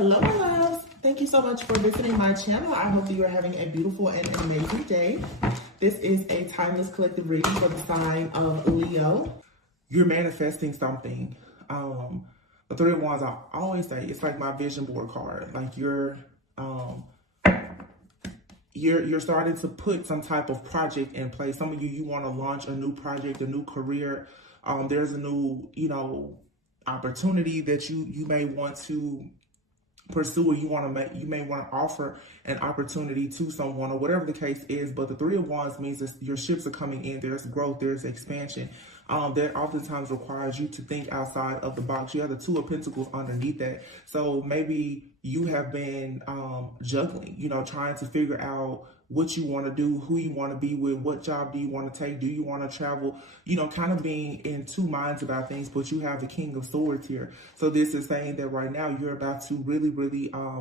Hello, my loves. Thank you so much for visiting my channel. I hope that you are having a beautiful and amazing day. This is a timeless collective reading for the sign of Leo. You're manifesting something. The Three of Wands, I always say, it's like my vision board card. Like you're starting to put some type of project in place. Some of you want to launch a new project, a new career. There's a new, opportunity that you may want to pursue, or you may want to offer an opportunity to someone, or whatever the case is. But the Three of Wands means that your ships are coming in. There's growth, there's expansion. That oftentimes requires you to think outside of the box. You have the Two of Pentacles underneath that. So maybe you have been juggling, trying to figure out what you want to do, who you want to be with, what job do you want to take, do you want to travel, kind of being in two minds about things. But you have the King of Swords here. So this is saying that right now you're about to really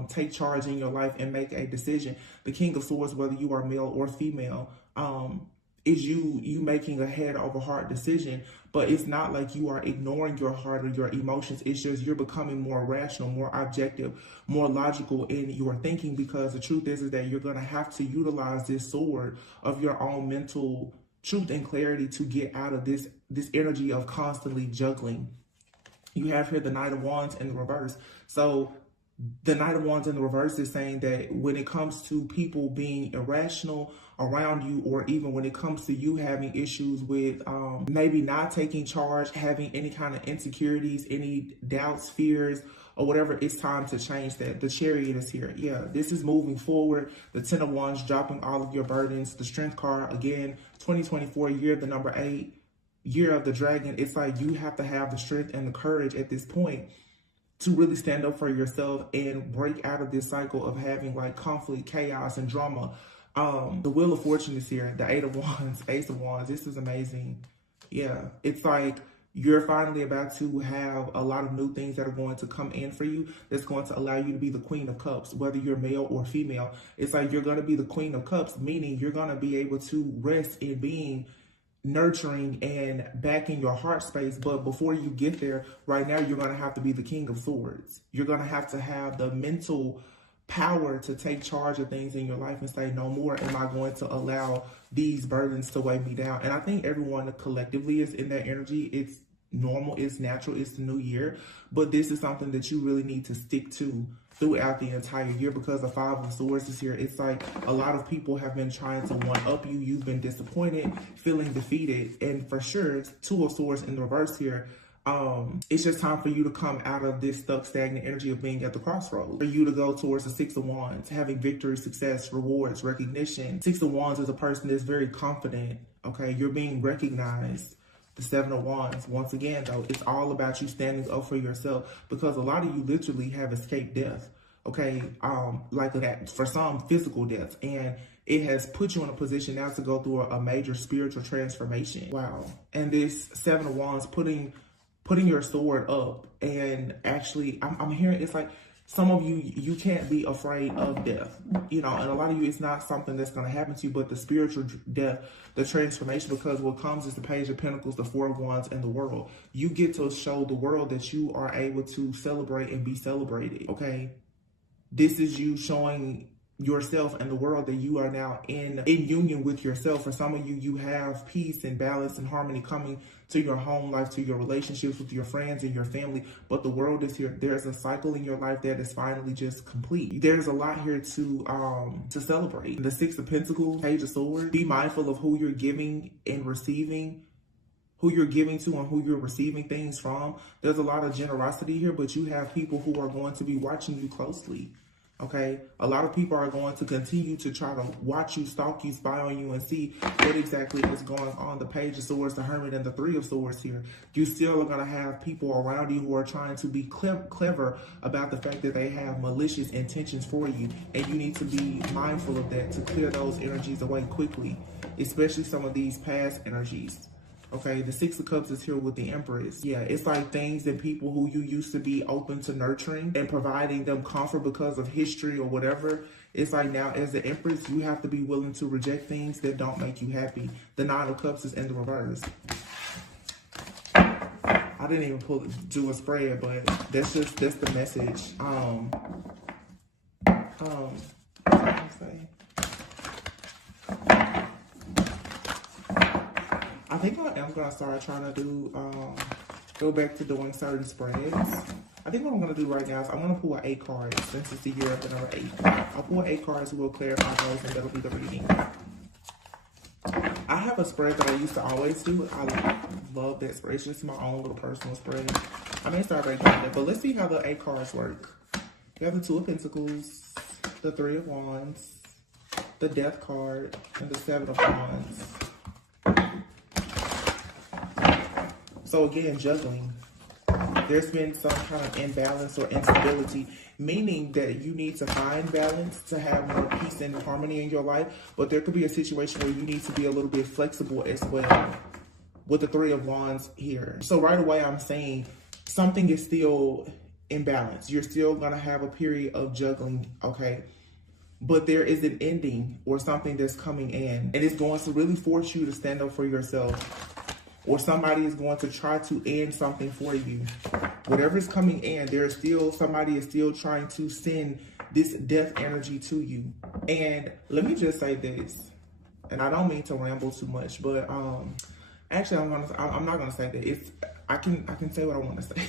take charge in your life and make a decision. The King of Swords, whether you are male or female, is you making a head over heart decision. But it's not like you are ignoring your heart or your emotions. It's just you're becoming more rational, more objective, more logical in your thinking, because the truth is that you're going to have to utilize this sword of your own mental truth and clarity to get out of this energy of constantly juggling. You have here the Knight of Wands in the reverse. So the Knight of Wands in the reverse is saying that when it comes to people being irrational around you, or even when it comes to you having issues with maybe not taking charge, having any kind of insecurities, any doubts, fears, or whatever, it's time to change that. The Chariot is here. Yeah, this is moving forward. The Ten of Wands, dropping all of your burdens. The Strength card, again, 2024, year of the number 8, year of the dragon. It's like you have to have the strength and the courage at this point to really stand up for yourself and break out of this cycle of having like conflict, chaos, and drama. The Wheel of Fortune is here. The Eight of Wands, Ace of Wands. This is amazing. Yeah, it's like you're finally about to have a lot of new things that are going to come in for you. That's going to allow you to be the Queen of Cups, whether you're male or female. It's like you're going to be the Queen of Cups, meaning you're going to be able to rest in being nurturing and back in your heart space. But before you get there, right now, you're going to have to be the King of Swords. You're going to have the mental power to take charge of things in your life and say, no more am I going to allow these burdens to weigh me down. And I think everyone collectively is in that energy. It's normal, it's natural, it's the new year. But this is something that you really need to stick to throughout the entire year, because the Five of Swords is here. It's like a lot of people have been trying to one-up you. You've been disappointed, feeling defeated. And for sure, Two of Swords in the reverse here. It's just time for you to come out of this stuck, stagnant energy of being at the crossroads. For you to go towards the Six of Wands, having victory, success, rewards, recognition. Six of Wands is a person that's very confident. Okay, you're being recognized. The Seven of Wands, once again, though, it's all about you standing up for yourself, because a lot of you literally have escaped death. Okay, like that, for some, physical death, and it has put you in a position now to go through a major spiritual transformation. Wow. And this Seven of Wands, putting your sword up, and actually, I'm hearing it's like some of you can't be afraid of death, and a lot of you, it's not something that's going to happen to you, but the spiritual death, the transformation, because what comes is the Page of Pentacles, the Four of Wands, and the World. You get to show the world that you are able to celebrate and be celebrated, okay? This is you showing yourself and the world that you are now in union with yourself. For some of you, you have peace and balance and harmony coming to your home life, to your relationships with your friends and your family. But the world is here. There's a cycle in your life that is finally just complete. There's a lot here to celebrate. The Six of Pentacles, Page of Swords. Be mindful of who you're giving and receiving, who you're giving to and who you're receiving things from. There's a lot of generosity here, but you have people who are going to be watching you closely. Okay, a lot of people are going to continue to try to watch you, stalk you, spy on you, and see what exactly is going on. The Page of Swords, the Hermit, and the Three of Swords here. You still are going to have people around you who are trying to be clever about the fact that they have malicious intentions for you. And you need to be mindful of that to clear those energies away quickly, especially some of these past energies. Okay, the Six of Cups is here with the Empress. Yeah, it's like things and people who you used to be open to nurturing and providing them comfort because of history or whatever. It's like now, as the Empress, you have to be willing to reject things that don't make you happy. The Nine of Cups is in the reverse. I didn't even do a spread, but that's the message. Let's see. I think I am gonna start trying to do go back to doing certain spreads. I think what I'm gonna do right now is I'm gonna pull an 8 cards since it's the year of the number 8. I'll pull 8 cards, we'll clarify those, and that'll be the reading. I have a spread that I used to always do. I love that spread. It's just my own little personal spread. I may start breaking it, but let's see how the 8 cards work. You have the 2 of Pentacles, the 3 of Wands, the Death card, and the 7 of Wands. So again, juggling. There's been some kind of imbalance or instability, meaning that you need to find balance to have more peace and harmony in your life. But there could be a situation where you need to be a little bit flexible as well with the 3 of Wands here. So right away, I'm saying something is still in balance. You're still going to have a period of juggling, okay? But there is an ending or something that's coming in, and it's going to really force you to stand up for yourself. Or somebody is going to try to end something for you. Whatever is coming in, somebody is still trying to send this death energy to you. And let me just say this, and I don't mean to ramble too much, but actually I'm not gonna say that. I can say what I want to say.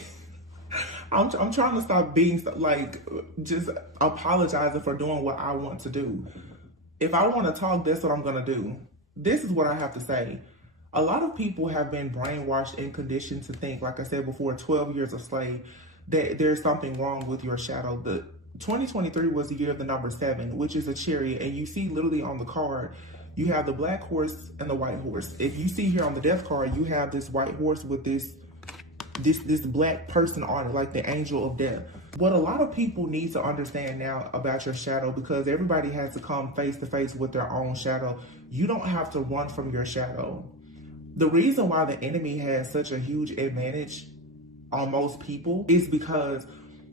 I'm trying to stop being like just apologizing for doing what I want to do. If I want to talk, that's what I'm gonna do. This is what I have to say. A lot of people have been brainwashed and conditioned to think, like I said before, 12 years of slave, that there's something wrong with your shadow. The 2023 was the year of the number 7, which is a chariot. And you see literally on the card, you have the black horse and the white horse. If you see here on the death card, you have this white horse with this black person on it, like the angel of death. What a lot of people need to understand now about your shadow, because everybody has to come face to face with their own shadow. You don't have to run from your shadow. The reason why the enemy has such a huge advantage on most people is because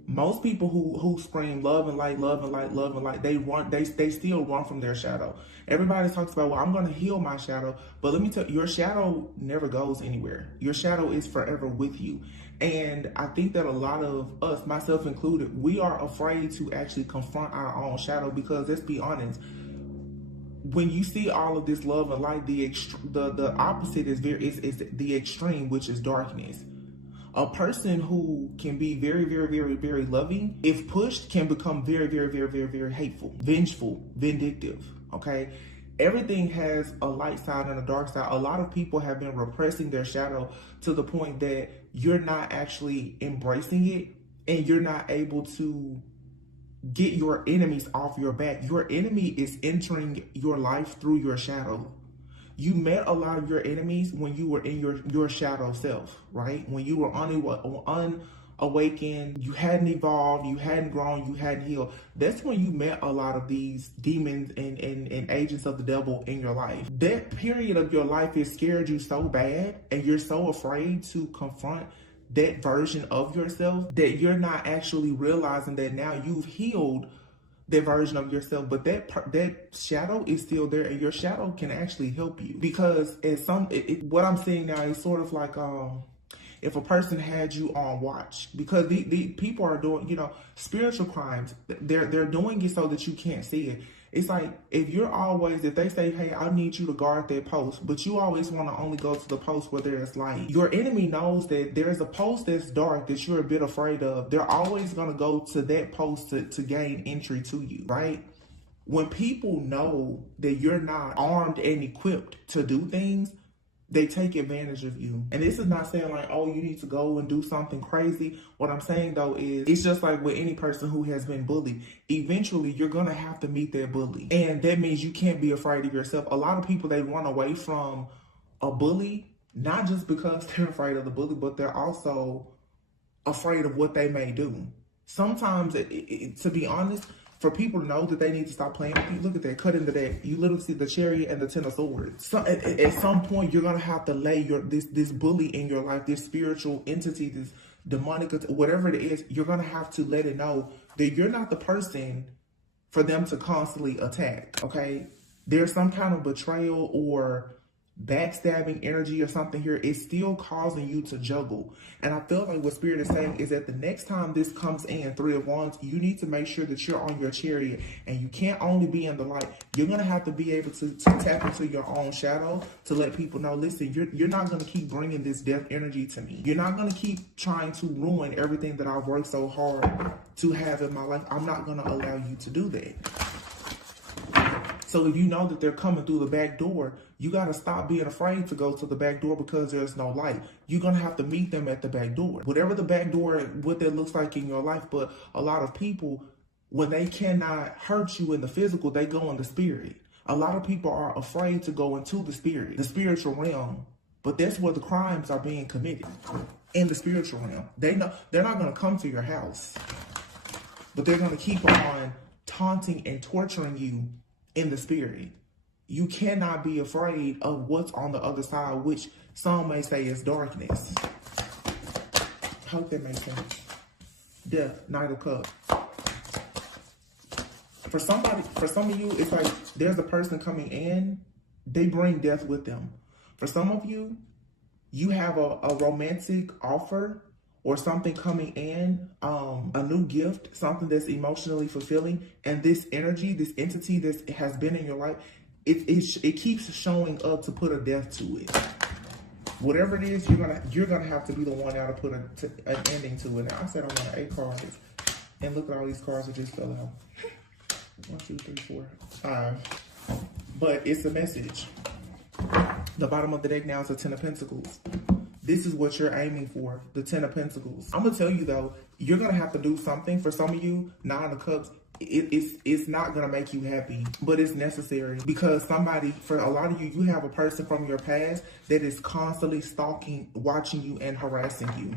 most people who scream love and light, love and light, love and light, they still run from their shadow. Everybody talks about, well, I'm going to heal my shadow. But let me tell you, your shadow never goes anywhere. Your shadow is forever with you. And I think that a lot of us, myself included, we are afraid to actually confront our own shadow, because let's be honest, when you see all of this love and light, the opposite is the extreme, which is darkness. A person who can be very, very, very, very loving, if pushed, can become very, very, very, very, very hateful, vengeful, vindictive, okay? Everything has a light side and a dark side. A lot of people have been repressing their shadow to the point that you're not actually embracing it, and you're not able to get your enemies off your back. Your enemy is entering your life through your shadow. You met a lot of your enemies when you were in your shadow self, right? When you were unawakened, you hadn't evolved, you hadn't grown, you hadn't healed. That's when you met a lot of these demons and agents of the devil in your life. That period of your life has scared you so bad, and you're so afraid to confront that version of yourself that you're not actually realizing that now you've healed that version of yourself, but that shadow is still there, and your shadow can actually help you. Because what I'm seeing now is sort of like if a person had you on watch, because the people are doing, spiritual crimes. They're doing it so that you can't see it. It's like if they say, hey, I need you to guard that post, but you always want to only go to the post where there's light. Your enemy knows that there's a post that's dark that you're a bit afraid of. They're always going to go to that post to gain entry to you, right? When people know that you're not armed and equipped to do things, they take advantage of you. And this is not saying like, oh, you need to go and do something crazy. What I'm saying though is, it's just like with any person who has been bullied. Eventually, you're going to have to meet that bully. And that means you can't be afraid of yourself. A lot of people, they run away from a bully, not just because they're afraid of the bully, but they're also afraid of what they may do. Sometimes, to be honest, for people to know that they need to stop playing with you, look at that, cut into that. You literally see the chariot and the 10 of swords. So at some point, you're going to have to lay this bully in your life, this spiritual entity, this demonic, whatever it is, you're going to have to let it know that you're not the person for them to constantly attack, okay? There's some kind of betrayal or backstabbing energy or something here, it's still causing you to juggle. And I feel like what Spirit is saying is that the next time this comes in, Three of Wands, you need to make sure that you're on your chariot, and you can't only be in the light. You're going to have to be able to tap into your own shadow to let people know, listen, you're not going to keep bringing this death energy to me. You're not going to keep trying to ruin everything that I've worked so hard to have in my life. I'm not going to allow you to do that. So if you know that they're coming through the back door, you got to stop being afraid to go to the back door because there's no light. You're going to have to meet them at the back door. Whatever the back door, what that looks like in your life. But a lot of people, when they cannot hurt you in the physical, they go in the spirit. A lot of people are afraid to go into the spirit, the spiritual realm. But that's where the crimes are being committed, in the spiritual realm. They know they're not going to come to your house, but they're going to keep on taunting and torturing you in the spirit. You cannot be afraid of what's on the other side, which some may say is darkness. Hope that makes sense. Death, Knight of Cups. For some of you, it's like there's a person coming in, they bring death with them. For some of you, you have a romantic offer or something coming in, a new gift, something that's emotionally fulfilling, and this energy, this entity that has been in your life, it keeps showing up to put a death to it. Whatever it is, you're gonna have to be the one now to put an ending to it. Now, I said I want 8 cards, and look at all these cards that just fell out. 1, 2, 3, 4, 5. But it's a message. The bottom of the deck now is the 10 of Pentacles. This is what you're aiming for, the 10 of Pentacles. I'm going to tell you, though, you're going to have to do something. For some of you, 9 of Cups, it's not going to make you happy, but it's necessary. Because somebody, for a lot of you, you have a person from your past that is constantly stalking, watching you, and harassing you.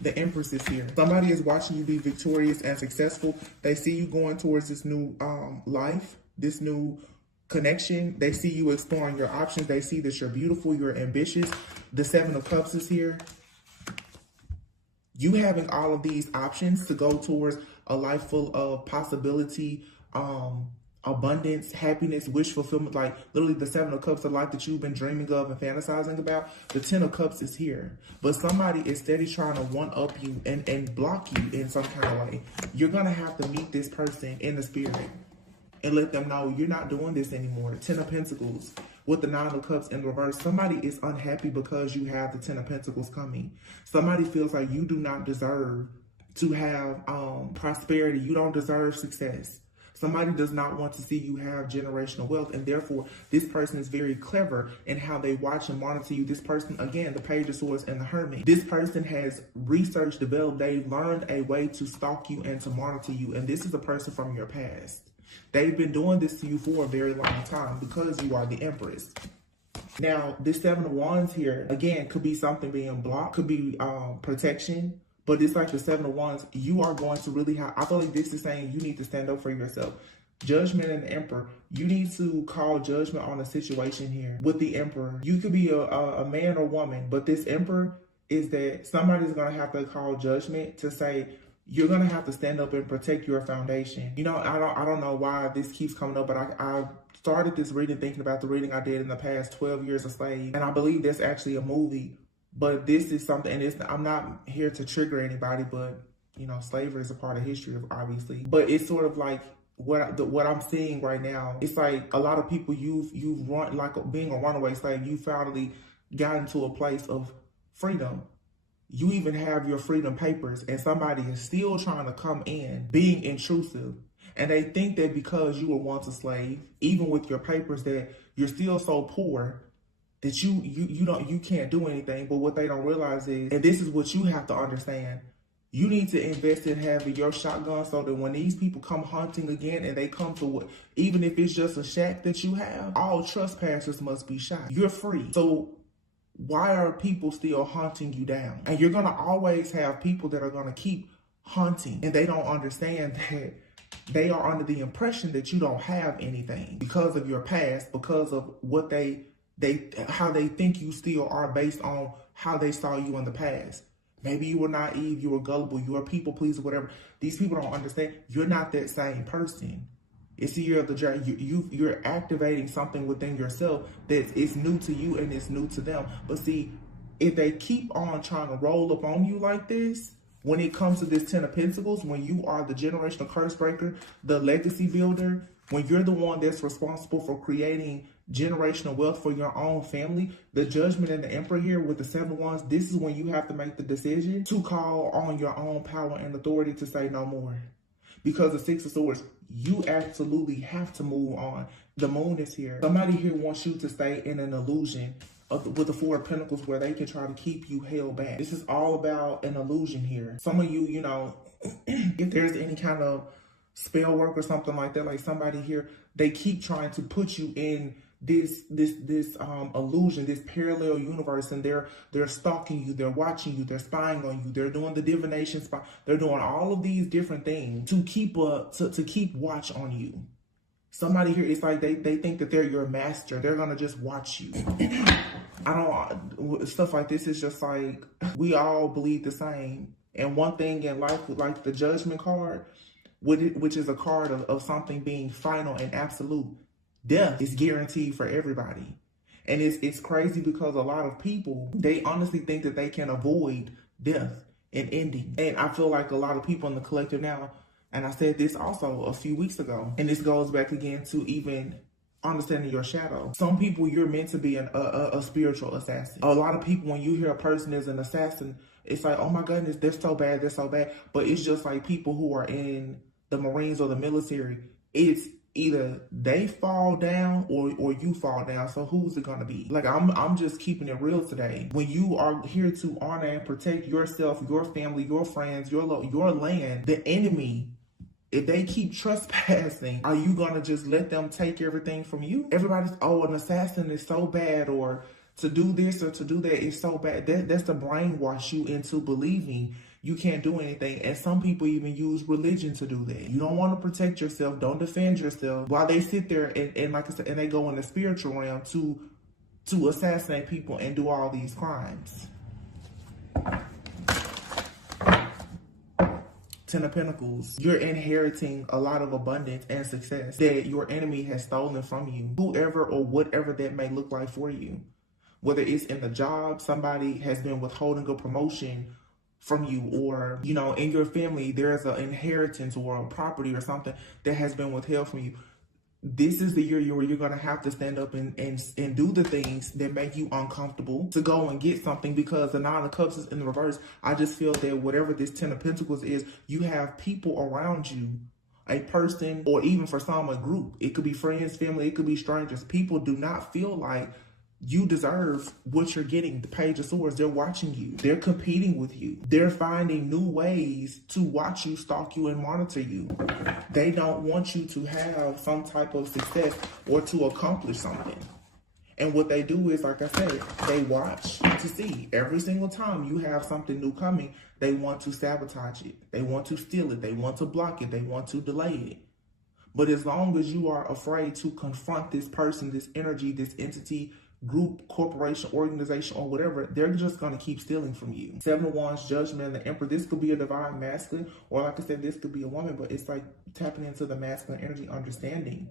The Empress is here. Somebody is watching you be victorious and successful. They see you going towards this new life, this new connection. They see you exploring your options. They see that you're beautiful, you're ambitious. The 7 of Cups is here. You having all of these options to go towards a life full of possibility, abundance, happiness, wish fulfillment. Like literally the 7 of Cups, the life that you've been dreaming of and fantasizing about. The 10 of Cups is here. But somebody is steady trying to one-up you and block you in some kind of way. You're going to have to meet this person in the spirit and let them know you're not doing this anymore. 10 of Pentacles with the 9 of Cups in reverse. Somebody is unhappy because you have the 10 of Pentacles coming. Somebody feels like you do not deserve to have prosperity. You don't deserve success. Somebody does not want to see you have generational wealth, and therefore this person is very clever in how they watch and monitor you. This person, again, the Page of Swords and the Hermit. This person has researched, developed, they've learned a way to stalk you and to monitor you, and this is a person from your past. They've been doing this to you for a very long time because you are the Empress. Now, this 7 of Wands here, again, could be something being blocked, could be protection, but it's like the 7 of Wands, you are going to really have, I feel like this is saying you need to stand up for yourself. Judgment and the Emperor, you need to call judgment on a situation here with the Emperor. You could be a man or woman, but this Emperor is that somebody's going to have to call judgment to say, you're going to have to stand up and protect your foundation. You know, I don't know why this keeps coming up, but I started this reading thinking about the reading I did in the past 12 Years a Slave. And I believe that's actually a movie. But this is something, and I'm not here to trigger anybody, but, you know, slavery is a part of history, obviously. But it's sort of like what I'm seeing right now. It's like a lot of people you've run, like being a runaway slave, you finally got into a place of freedom. You even have your freedom papers, and somebody is still trying to come in, being intrusive. And they think that because you were once a slave, even with your papers, that you're still so poor that you can't do anything. But what they don't realize is, and this is what you have to understand, you need to invest in having your shotgun so that when these people come hunting again and they come to what, even if it's just a shack that you have, all trespassers must be shot. You're free. So why are people still hunting you down? And you're going to always have people that are going to keep hunting, and they don't understand that they are under the impression that you don't have anything because of your past, because of what how they think you still are based on how they saw you in the past. Maybe you were naive, you were gullible, you were people pleaser, whatever. These people don't understand. You're not that same person. It's the year of the dragon. You're activating something within yourself that is new to you and it's new to them. But see, if they keep on trying to roll up on you like this, when it comes to this 10 of Pentacles, when you are the generational curse breaker, the legacy builder, when you're the one that's responsible for creating generational wealth for your own family, the Judgment and the Emperor here with the 7 of Wands, this is when you have to make the decision to call on your own power and authority to say no more. Because the 6 of Swords, you absolutely have to move on. The Moon is here. Somebody here wants you to stay in an illusion with the 4 of Pentacles where they can try to keep you held back. This is all about an illusion here. Some of you, you know, if there's any kind of spell work or something like that, like somebody here, they keep trying to put you in this illusion, this parallel universe, and they're stalking you, they're watching you, they're spying on you, they're doing the divination spy, they're doing all of these different things to keep watch on you. Somebody here, it's like they think that they're your master. They're gonna just watch you. Stuff like this is just like, we all believe the same. And one thing in life, like the Judgment card, which is a card of something being final and absolute, death is guaranteed for everybody. And it's crazy because a lot of people, they honestly think that they can avoid death and ending. And I feel like a lot of people in the collective now, and I said this also a few weeks ago, and this goes back again to even understanding your shadow. Some people, you're meant to be a spiritual assassin. A lot of people, when you hear a person is an assassin, it's like, oh my goodness, they're so bad, they're so bad. But it's just like people who are in the Marines or the military, it's either they fall down or you fall down. So who's it gonna be? Like, I'm just keeping it real today. When you are here to honor and protect yourself, your family, your friends, your land, the enemy, if they keep trespassing, are you gonna just let them take everything from you? Everybody's, oh, an assassin is so bad, or to do this or to do that is so bad. That's to brainwash you into believing you can't do anything. And some people even use religion to do that. You don't want to protect yourself, don't defend yourself, while they sit there and like I said, and they go in the spiritual realm to assassinate people and do all these crimes. 10 of Pentacles, you're inheriting a lot of abundance and success that your enemy has stolen from you, whoever or whatever that may look like for you. Whether it's in the job, somebody has been withholding a promotion from you, or, you know, in your family, there's an inheritance or a property or something that has been withheld from you. This is the year where you're going to have to stand up and do the things that make you uncomfortable to go and get something, because the 9 of Cups is in the reverse. I just feel that whatever this 10 of Pentacles is, you have people around you, a person, or even for some, a group. It could be friends, family, it could be strangers. People do not feel like you deserve what you're getting. The Page of Swords, they're watching you. They're competing with you. They're finding new ways to watch you, stalk you, and monitor you. They don't want you to have some type of success or to accomplish something. And what they do is, like I said, they watch to see. Every single time you have something new coming, they want to sabotage it. They want to steal it. They want to block it. They want to delay it. But as long as you are afraid to confront this person, this energy, this entity, group, corporation, organization, or whatever, they're just going to keep stealing from you. 7 of Wands, Judgment, and the Emperor. This could be a divine masculine, or like I said, this could be a woman, but it's like tapping into the masculine energy, understanding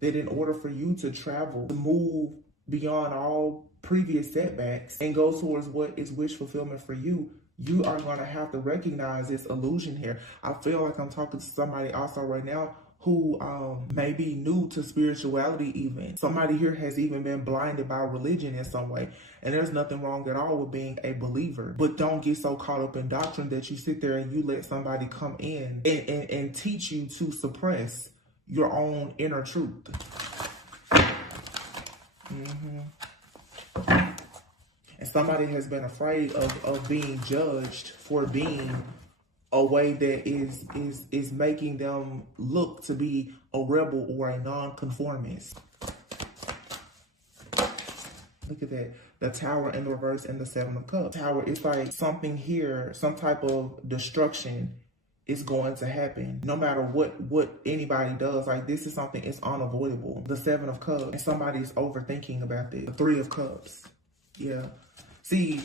that in order for you to travel, to move beyond all previous setbacks and go towards what is wish fulfillment for you, you are going to have to recognize this illusion here. I feel like I'm talking to somebody also right now who may be new to spirituality even. Somebody here has even been blinded by religion in some way. And there's nothing wrong at all with being a believer. But don't get so caught up in doctrine that you sit there and you let somebody come in and teach you to suppress your own inner truth. And somebody has been afraid of being judged for being a way that is making them look to be a rebel or a non-conformist. Look at that. The Tower in the reverse and the 7 of Cups. Tower, it's like something here, some type of destruction is going to happen. No matter what anybody does, like this is something, it's unavoidable. The 7 of Cups, and somebody's overthinking about this. The 3 of Cups. Yeah. See,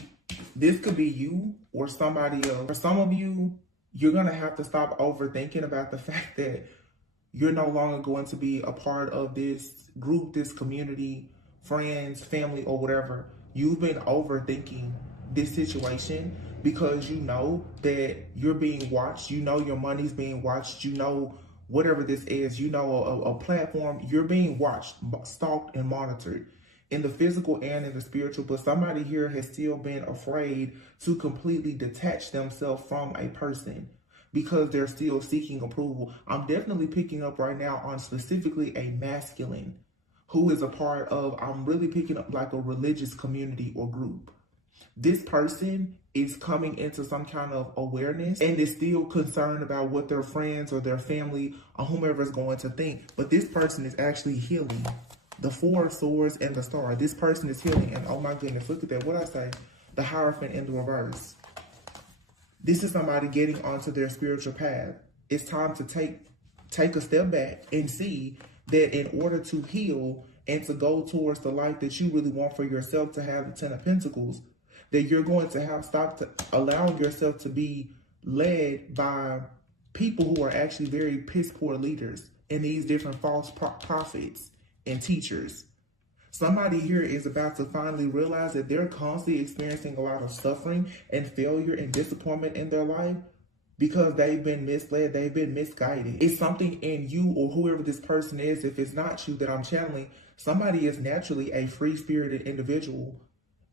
this could be you or somebody else. For some of you, you're going to have to stop overthinking about the fact that You're no longer going to be a part of this group, this community, friends, family, or whatever. You've been overthinking this situation because you know that you're being watched. You know your money's being watched. You know whatever this is. You know a platform. You're being watched, stalked, and monitored in the physical and in the spiritual. But somebody here has still been afraid to completely detach themselves from a person, because they're still seeking approval. I'm definitely picking up right now on specifically a masculine who is a part of, I'm really picking up like a religious community or group. This person is coming into some kind of awareness and is still concerned about what their friends or their family or whomever is going to think. But this person is actually healing. The Four of Swords and the Star. This person is healing. And oh my goodness, look at that. What I say? The Hierophant in the reverse. This is somebody getting onto their spiritual path. It's time to take a step back and see that in order to heal and to go towards the life that you really want for yourself, to have the Ten of Pentacles, that you're going to have stop allowing yourself to be led by people who are actually very piss poor leaders and these different false prophets and teachers. Somebody here is about to finally realize that they're constantly experiencing a lot of suffering and failure and disappointment in their life because they've been misled, they've been misguided. It's something in you or whoever this person is, if it's not you that I'm channeling, somebody is naturally a free-spirited individual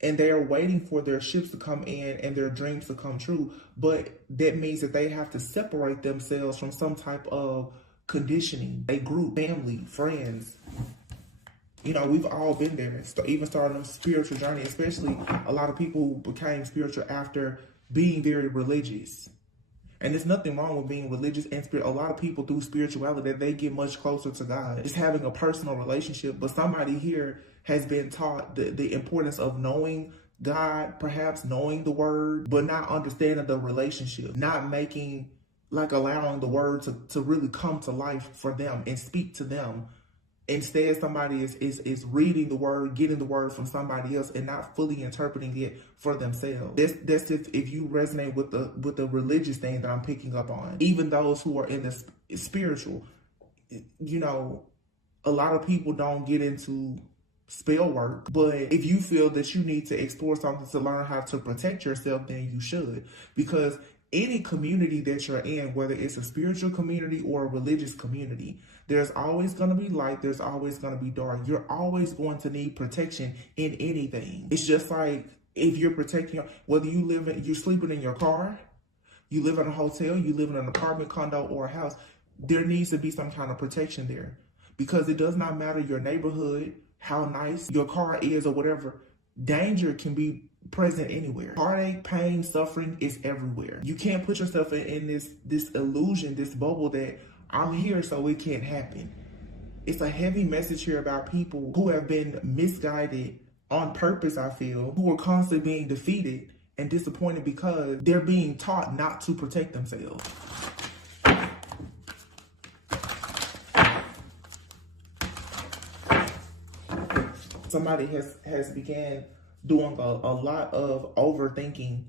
and they are waiting for their ships to come in and their dreams to come true. But that means that they have to separate themselves from some type of conditioning, a group, family, friends. You know, we've all been there, even starting a spiritual journey, especially a lot of people who became spiritual after being very religious. And there's nothing wrong with being religious and spirit. A lot of people through spirituality, they get much closer to God, just having a personal relationship. But somebody here has been taught the importance of knowing God, perhaps knowing the word, but not understanding the relationship, not making, like allowing the word to really come to life for them and speak to them. Instead, somebody is reading the word, getting the word from somebody else, and not fully interpreting it for themselves. That's if you resonate with the religious thing that I'm picking up on. Even those who are in the spiritual, you know, a lot of people don't get into spell work, but if you feel that you need to explore something to learn how to protect yourself, then you should, because any community that you're in, whether it's a spiritual community or a religious community, there's always going to be light. There's always going to be dark. You're always going to need protection in anything. It's just like if you're protecting, whether you're sleeping in your car, you live in a hotel, you live in an apartment, condo, or a house, there needs to be some kind of protection there, because it does not matter your neighborhood, how nice your car is or whatever. Danger can be present anywhere. Heartache, pain, suffering is everywhere. You can't put yourself in this illusion, this bubble that I'm here so it can't happen. It's a heavy message here about people who have been misguided on purpose, I feel, who are constantly being defeated and disappointed because they're being taught not to protect themselves. Somebody has began doing a lot of overthinking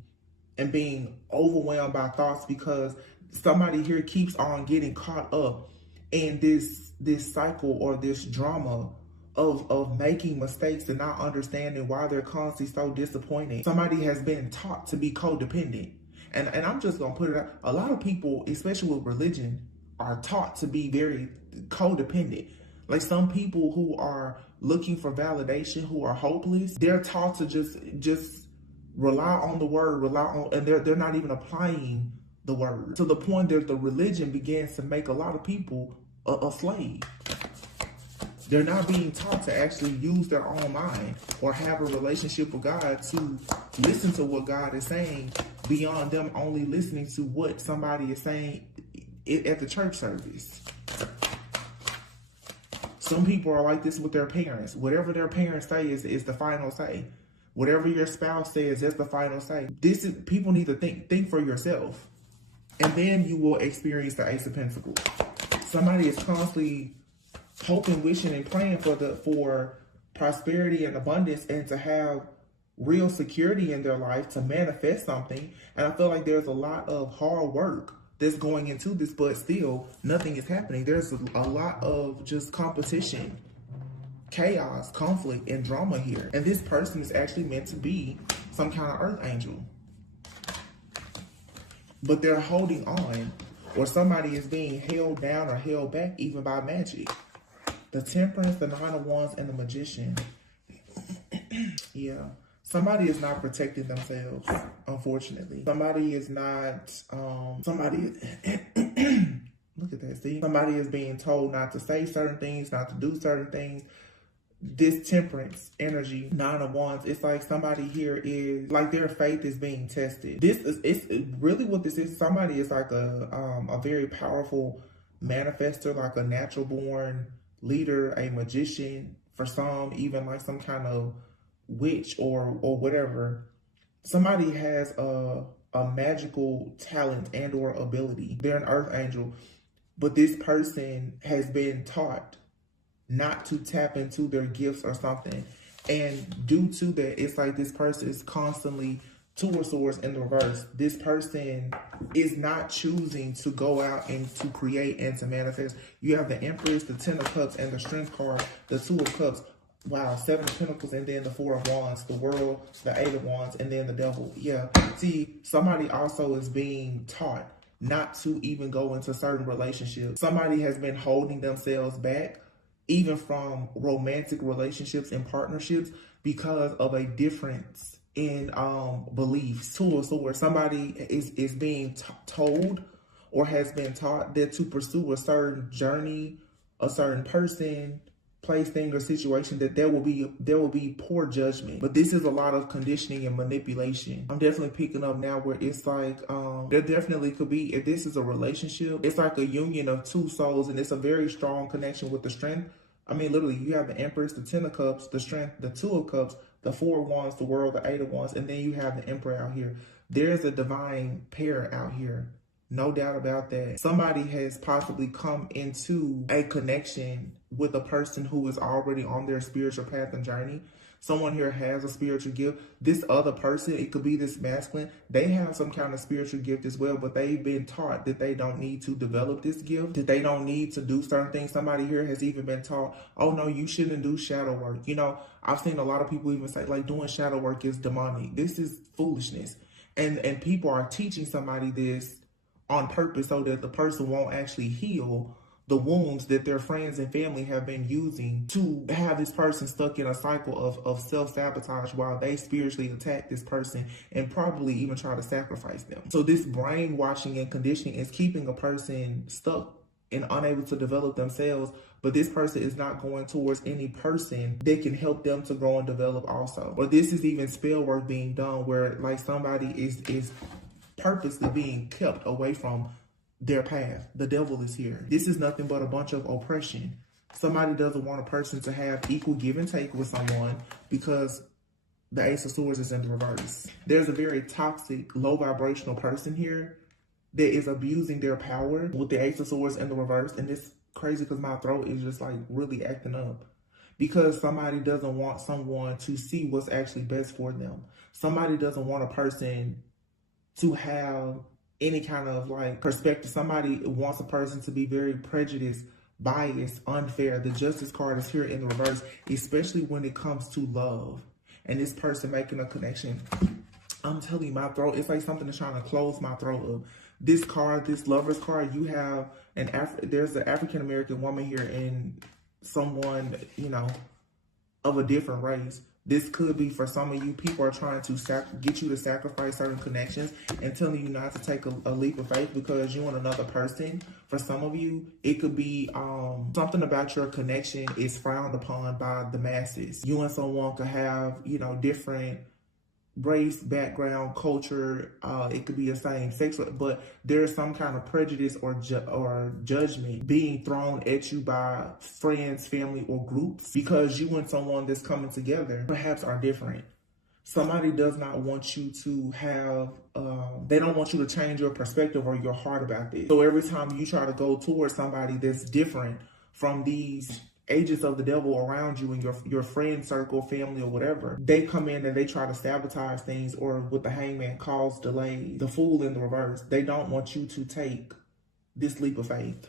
and being overwhelmed by thoughts because somebody here keeps on getting caught up in this cycle or this drama of making mistakes and not understanding why they're constantly so disappointed. Somebody has been taught to be codependent. And I'm just going to put it out. A lot of people, especially with religion, are taught to be very codependent. Like some people who are looking for validation, who are hopeless, they're taught to just rely on the word, and they're not even applying the word, to the point that the religion begins to make a lot of people a slave. They're not being taught to actually use their own mind or have a relationship with God, to listen to what God is saying beyond them only listening to what somebody is saying at the church service. Some people are like this with their parents. Whatever their parents say is the final say. Whatever your spouse says, that's the final say. People need to think for yourself. And then you will experience the Ace of Pentacles. Somebody is constantly hoping, wishing, and praying for prosperity and abundance and to have real security in their life, to manifest something. And I feel like there's a lot of hard work that's going into this, but still nothing is happening. There's a lot of just competition, chaos, conflict, and drama here. And this person is actually meant to be some kind of earth angel. But they're holding on, or somebody is being held down or held back even by magic. The Temperance, the Nine of Wands, and the Magician. Yeah. Somebody is not protecting themselves, unfortunately. Somebody is not, look at that, see? Somebody is being told not to say certain things, not to do certain things. This Temperance energy, Nine of Wands, it's like somebody here is, like their faith is being tested. It's really what this is. Somebody is like a very powerful manifester, like a natural born leader, a magician, for some, even like some kind of witch or whatever. Somebody has a magical talent and or ability. They're an earth angel, but this person has been taught not to tap into their gifts or something. And due to that, it's like this person is constantly Two of Swords in the reverse. This person is not choosing to go out and to create and to manifest. You have the Empress, the Ten of Cups, and the Strength card, the Two of Cups. Wow, Seven of Pentacles, and then the Four of Wands, the World, the Eight of Wands, and then the Devil. Yeah, see, somebody also is being taught not to even go into certain relationships. Somebody has been holding themselves back, even from romantic relationships and partnerships, because of a difference in beliefs. Two of Swords, somebody is being told or has been taught that to pursue a certain journey, a certain person, place, thing, or situation, that there will be poor judgment. But this is a lot of conditioning and manipulation. I'm definitely picking up now where it's like there definitely could be, if this is a relationship, it's like a union of two souls, and it's a very strong connection with the Strength. I mean, literally, you have the Empress, the Ten of Cups, the Strength, the Two of Cups, the Four of Wands, the World, the Eight of Wands, and then you have the Emperor out here. There's a divine pair out here. No doubt about that. Somebody has possibly come into a connection with a person who is already on their spiritual path and journey. Someone here has a spiritual gift. This other person, it could be this masculine, they have some kind of spiritual gift as well, but they've been taught that they don't need to develop this gift, that they don't need to do certain things. Somebody here has even been taught, oh no, you shouldn't do shadow work. You know, I've seen a lot of people even say like doing shadow work is demonic. This is foolishness. And people are teaching somebody this on purpose so that the person won't actually heal the wounds that their friends and family have been using to have this person stuck in a cycle of self-sabotage while they spiritually attack this person and probably even try to sacrifice them. So this brainwashing and conditioning is keeping a person stuck and unable to develop themselves, but this person is not going towards any person that can help them to grow and develop also. Or this is even spell work being done where like somebody is purposely being kept away from their path. The devil is here. This is nothing but a bunch of oppression. Somebody doesn't want a person to have equal give and take with someone because the Ace of Swords is in the reverse. There's a very toxic, low vibrational person here that is abusing their power with the Ace of Swords in the reverse. And it's crazy because my throat is just like really acting up because somebody doesn't want someone to see what's actually best for them. Somebody doesn't want a person to have any kind of like perspective. Somebody wants a person to be very prejudiced, biased, unfair. The Justice card is here in the reverse, especially when it comes to love. And this person making a connection. I'm telling you, my throat, it's like something is trying to close my throat up. This card, this Lover's card, you have there's an African-American woman here and someone, you know, of a different race. This could be for some of you, people are trying to get you to sacrifice certain connections and telling you not to take a leap of faith because you want another person. For some of you, it could be something about your connection is frowned upon by the masses. You and someone could have, you know, different race, background, culture. It could be the same sex, but there's some kind of prejudice or judgment being thrown at you by friends, family, or groups because you and someone that's coming together perhaps are different. Somebody does not want you to have, they don't want you to change your perspective or your heart about this. So every time you try to go towards somebody that's different from these agents of the devil around you and your friend circle, family, or whatever. They come in and they try to sabotage things, or with the hangman, cause delays. The fool in the reverse. They don't want you to take this leap of faith.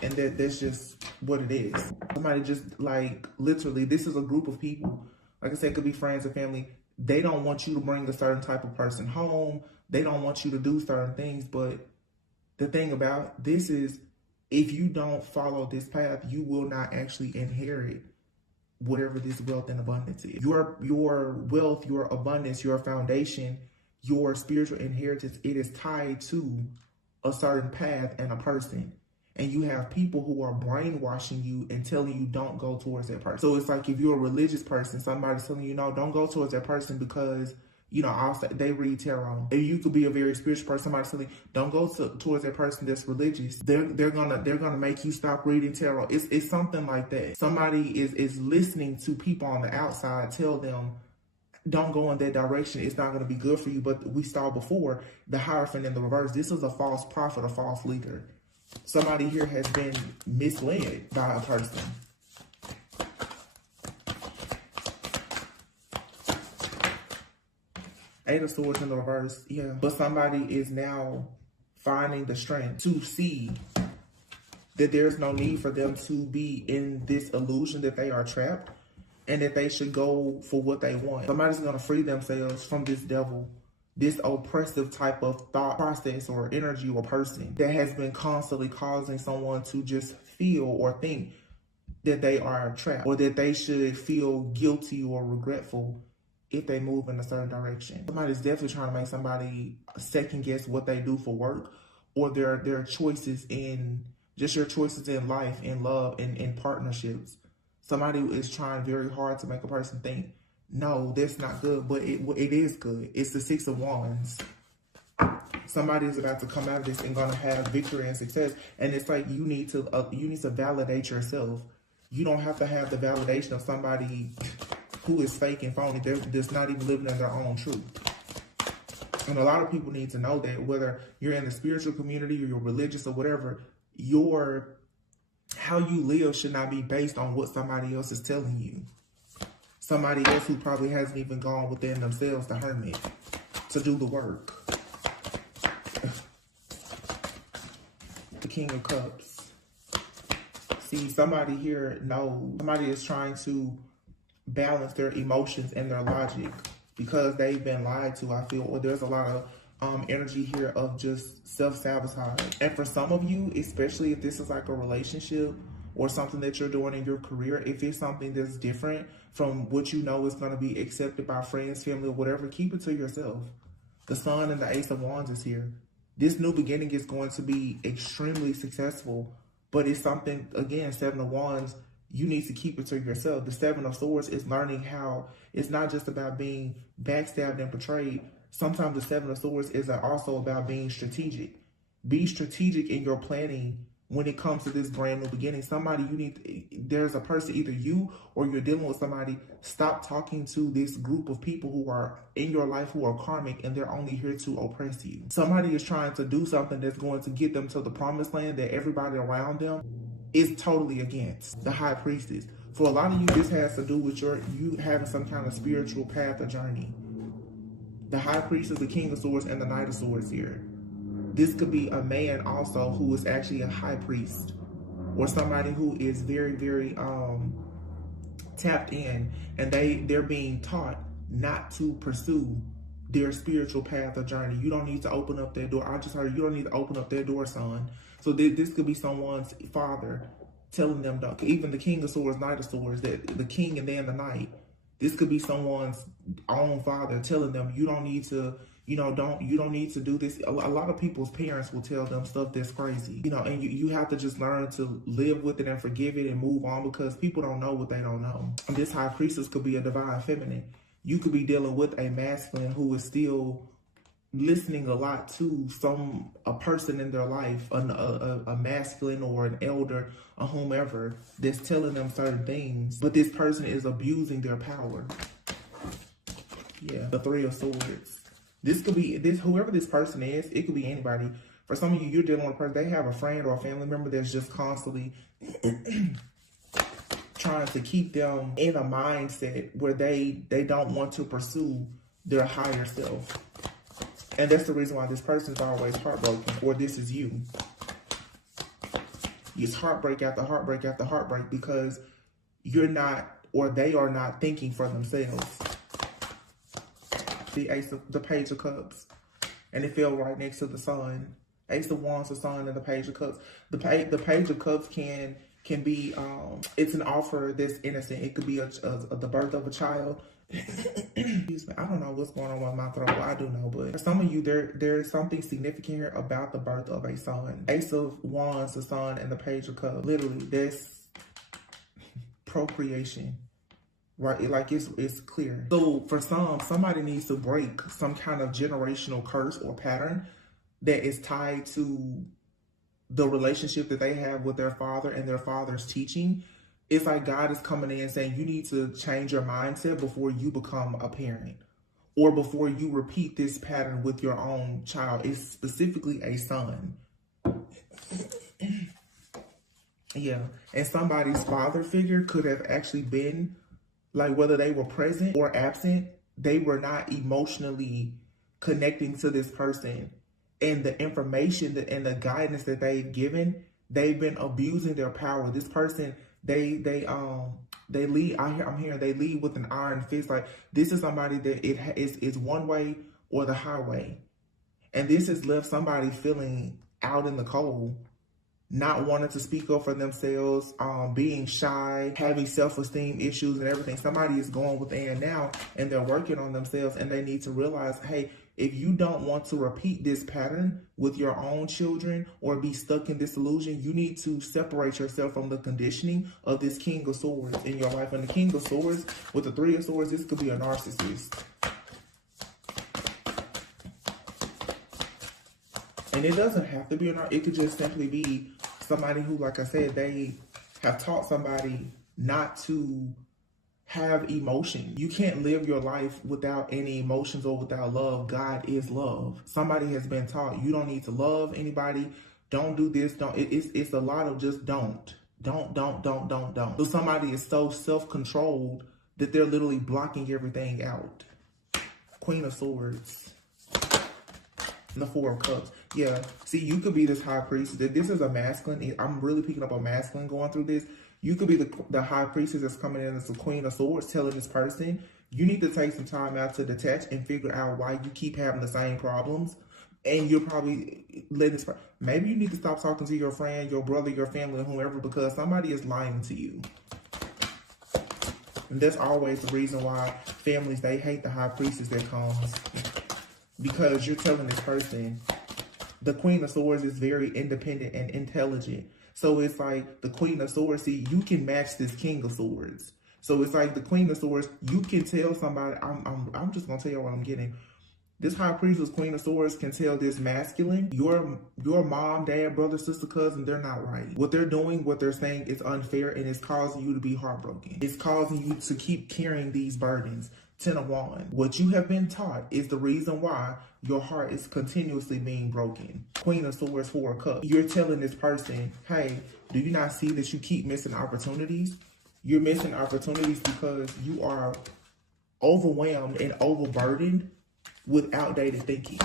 And that's just what it is. Somebody just, like, literally, this is a group of people. Like I said, it could be friends or family. They don't want you to bring a certain type of person home. They don't want you to do certain things. But the thing about this is, if you don't follow this path, you will not actually inherit whatever this wealth and abundance is. Your wealth, your abundance, your foundation, your spiritual inheritance, it is tied to a certain path and a person. And you have people who are brainwashing you and telling you don't go towards that person. So it's like, if you're a religious person, somebody's telling you, no, don't go towards that person because, you know, I'll say they read tarot. And you could be a very spiritual person. Somebody's telling you, don't go towards that person that's religious. They're gonna make you stop reading tarot. It's something like that. Somebody is listening to people on the outside tell them, don't go in that direction. It's not going to be good for you. But we saw before, the Hierophant in the reverse. This is a false prophet, a false leader. Somebody here has been misled by a person. Eight of Swords in the reverse, yeah. But somebody is now finding the strength to see that there's no need for them to be in this illusion that they are trapped and that they should go for what they want. Somebody's going to free themselves from this devil, this oppressive type of thought process or energy or person that has been constantly causing someone to just feel or think that they are trapped, or that they should feel guilty or regretful if they move in a certain direction. Somebody's definitely trying to make somebody second guess what they do for work, or their choices in, just your choices in life, in love, in partnerships. Somebody is trying very hard to make a person think, no, that's not good, but it is good. It's the Six of Wands. Somebody is about to come out of this and gonna have victory and success. And it's like, you need to validate yourself. You don't have to have the validation of somebody who is fake and phony. They're just not even living in their own truth. And a lot of people need to know that, whether you're in the spiritual community or you're religious or whatever, how you live should not be based on what somebody else is telling you. Somebody else who probably hasn't even gone within themselves, the hermit, to do the work. The King of Cups. See, somebody here knows. Somebody is trying to balance their emotions and their logic because they've been lied to, I feel. Or there's a lot of energy here of just self-sabotage. And for some of you, especially if this is like a relationship or something that you're doing in your career, if it's something that's different from what you know is going to be accepted by friends, family, or whatever, keep it to yourself. The Sun and the Ace of Wands is here. This new beginning is going to be extremely successful, but it's something, again, Seven of Wands, you need to keep it to yourself. The Seven of Swords is learning how it's not just about being backstabbed and betrayed. Sometimes the Seven of Swords is also about being strategic. Be strategic in your planning when it comes to this brand new beginning. There's a person, either you or you're dealing with somebody, stop talking to this group of people who are in your life who are karmic and they're only here to oppress you. Somebody is trying to do something that's going to get them to the promised land that everybody around them is totally against. The High Priestess. For a lot of you, this has to do with you having some kind of spiritual path or journey. The High Priestess, the King of Swords, and the Knight of Swords here. This could be a man also who is actually a high priest, or somebody who is very, very tapped in, and they're being taught not to pursue their spiritual path or journey. You don't need to open up that door. I just heard you don't need to open up that door, son. So this could be someone's father telling them, even the King of Swords, Knight of Swords, that the king and then the knight. This could be someone's own father telling them, you don't need to, you don't need to do this. A lot of people's parents will tell them stuff that's crazy, and you have to just learn to live with it and forgive it and move on, because people don't know what they don't know. And this High Priestess could be a divine feminine. You could be dealing with a masculine who is still listening a lot to a person in their life, a masculine or an elder or whomever, that's telling them certain things, but this person is abusing their power. Yeah, the Three of Swords. This could be whoever this person is. It could be anybody. For some of you, you're dealing with a person, they have a friend or a family member that's just constantly trying to keep them in a mindset where they don't want to pursue their higher self. And that's the reason why this person is always heartbroken, or this is you. It's heartbreak after heartbreak after heartbreak because you're not, or they are not thinking for themselves. The Page of Cups, and it fell right next to the Sun. Ace of Wands, the Sun, and the Page of Cups. The Page of Cups can be, it's an offer that's innocent. It could be the birth of a child. Excuse me, I don't know what's going on with my throat. Well, I do know, but for some of you, there's something significant here about the birth of a son. Ace of Wands, the Sun, and the Page of Cups. Literally, that's procreation, right? Like it's clear. So for somebody needs to break some kind of generational curse or pattern that is tied to the relationship that they have with their father and their father's teaching. It's like God is coming in and saying, you need to change your mindset before you become a parent, or before you repeat this pattern with your own child. It's specifically a son. Yeah. And somebody's father figure could have actually been, like, whether they were present or absent, they were not emotionally connecting to this person. And the information and the guidance that they've given, they've been abusing their power. This person, they lead. I'm hearing they lead with an iron fist. Like, this is somebody that is one way or the highway, and this has left somebody feeling out in the cold, not wanting to speak up for themselves, being shy, having self-esteem issues and everything. Somebody is going within now, and they're working on themselves, and they need to realize, hey, if you don't want to repeat this pattern with your own children or be stuck in this illusion, you need to separate yourself from the conditioning of this King of Swords in your life. And the King of Swords, with the Three of Swords, this could be a narcissist. And it doesn't have to be a narcissist. It could just simply be somebody who, like I said, they have taught somebody not to have emotion. You can't live your life without any emotions or without love. God is love. Somebody has been taught you don't need to love anybody. Don't do this. Don't. It's a lot of just don't. So somebody is so self-controlled that they're literally blocking everything out. Queen of Swords. And the Four of Cups. Yeah. See, you could be this high priest. This is a masculine. I'm really picking up a masculine going through this. You could be the high priestess that's coming in as the Queen of Swords, telling this person, you need to take some time out to detach and figure out why you keep having the same problems. And you're probably letting this, maybe you need to stop talking to your friend, your brother, your family, or whoever, because somebody is lying to you. And that's always the reason why families, they hate the high priestess that comes. Because you're telling this person, the Queen of Swords is very independent and intelligent. So it's like the Queen of Swords, see, you can match this King of Swords. So it's like the Queen of Swords, you can tell somebody, I'm just going to tell you what I'm getting. This high priestess, Queen of Swords, can tell this masculine, your mom, dad, brother, sister, cousin, they're not right. What they're doing, what they're saying is unfair, and it's causing you to be heartbroken. It's causing you to keep carrying these burdens. Ten of Wands. What you have been taught is the reason why your heart is continuously being broken. Queen of Swords, Four of Cups. You're telling this person, hey, do you not see that you keep missing opportunities? You're missing opportunities because you are overwhelmed and overburdened with outdated thinking.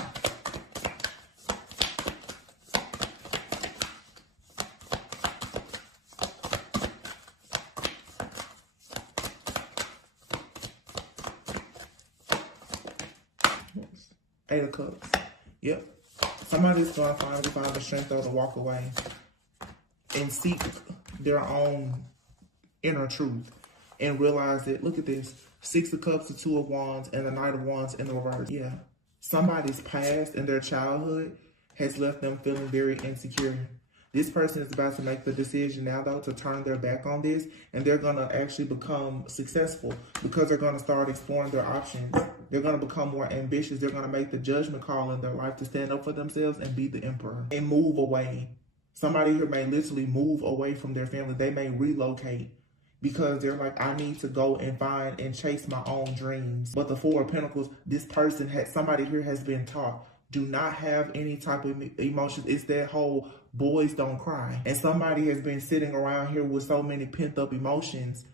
Eight of Cups. Yep. Somebody's going to finally find the strength though to walk away and seek their own inner truth and realize that, look at this, Six of Cups, the Two of Wands, and the Knight of Wands in the reverse. Yeah. Somebody's past and their childhood has left them feeling very insecure. This person is about to make the decision now, though, to turn their back on this, and they're going to actually become successful because they're going to start exploring their options. They're going to become more ambitious. They're going to make the judgment call in their life to stand up for themselves and be the emperor and move away. Somebody here may literally move away from their family. They may relocate because they're like, I need to go and find and chase my own dreams. But the Four of Pentacles, this person somebody here has been taught, do not have any type of emotions. It's that whole boys don't cry. And somebody has been sitting around here with so many pent up emotions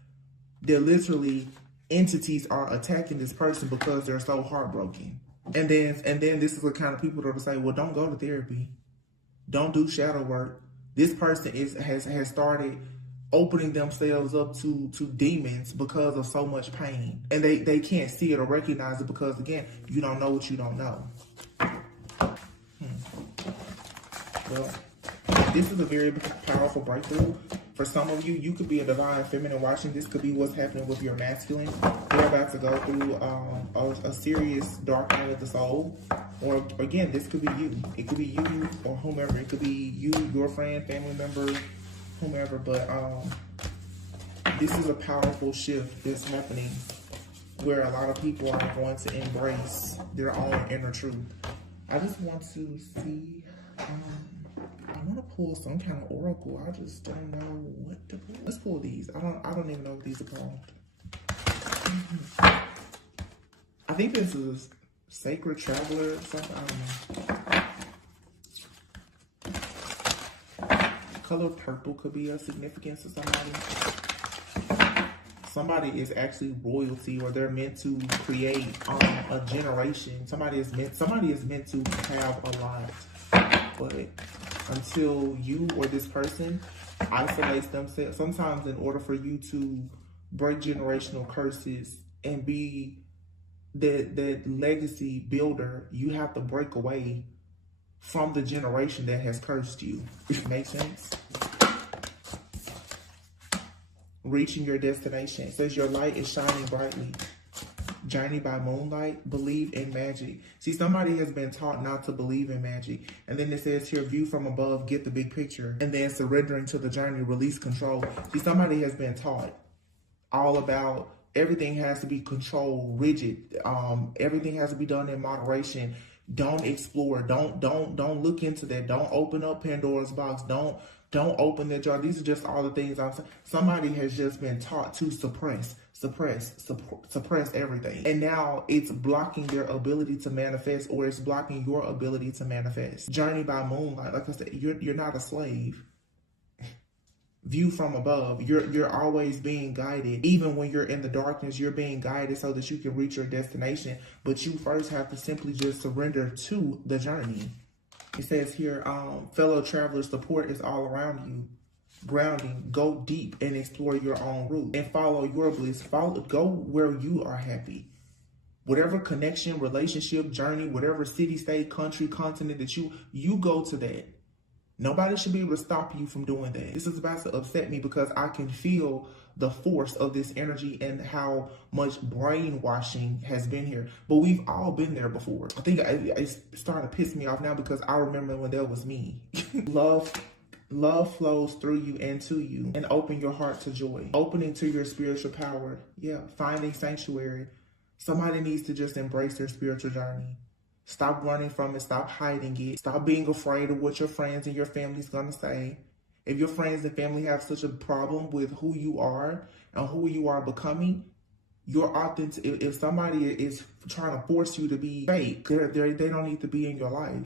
that literally entities are attacking this person because they're so heartbroken. And then this is the kind of people that will say, well, don't go to therapy. Don't do shadow work. This person has started opening themselves up to demons because of so much pain. And they can't see it or recognize it because, again, you don't know what you don't know. Well, this is a very powerful breakthrough. For some of you, you could be a divine feminine watching. This could be what's happening with your masculine. They're about to go through a serious dark night of the soul. Or, again, this could be you. It could be you or whomever. It could be you, your friend, family member, whomever. But this is a powerful shift that's happening where a lot of people are going to embrace their own inner truth. I just want to see... I want to pull some kind of oracle. I just don't know what to pull. Let's pull these. I don't even know what these are called. I think this is Sacred Traveler or something. I don't know. Color purple could be a significance to somebody. Somebody is actually royalty, or they're meant to create a generation. Somebody is meant to have a lot, but until you or this person isolates themselves, sometimes in order for you to break generational curses and be that legacy builder, you have to break away from the generation that has cursed you. Make sense? Reaching your destination. It says your light is shining brightly. Journey by moonlight, believe in magic. See, somebody has been taught not to believe in magic. And then it says here, view from above, get the big picture. And then surrendering to the journey, release control. See, somebody has been taught all about everything has to be controlled, rigid. Everything has to be done in moderation. Don't explore. Don't look into that. Don't open up Pandora's box. Don't open that jar. These are just all the things I'm saying. Somebody has just been taught to suppress everything. And now it's blocking their ability to manifest, or it's blocking your ability to manifest. Journey by moonlight. Like I said, you're not a slave. View from above. You're always being guided. Even when you're in the darkness, you're being guided so that you can reach your destination. But you first have to simply just surrender to the journey. It says here, fellow travelers, support is all around you. Grounding, go deep and explore your own route and follow your bliss. Go where you are happy. Whatever connection, relationship, journey, whatever city, state, country, continent that you go to that. Nobody should be able to stop you from doing that. This is about to upset me because I can feel the force of this energy and how much brainwashing has been here. But we've all been there before. I think it's starting to piss me off now because I remember when that was me. Love flows through you and to you, and open your heart to joy. Opening to your spiritual power. Yeah, finding sanctuary. Somebody needs to just embrace their spiritual journey. Stop running from it. Stop hiding it. Stop being afraid of what your friends and your family's going to say. If your friends and family have such a problem with who you are and who you are becoming, your authentic. If somebody is trying to force you to be fake, they don't need to be in your life.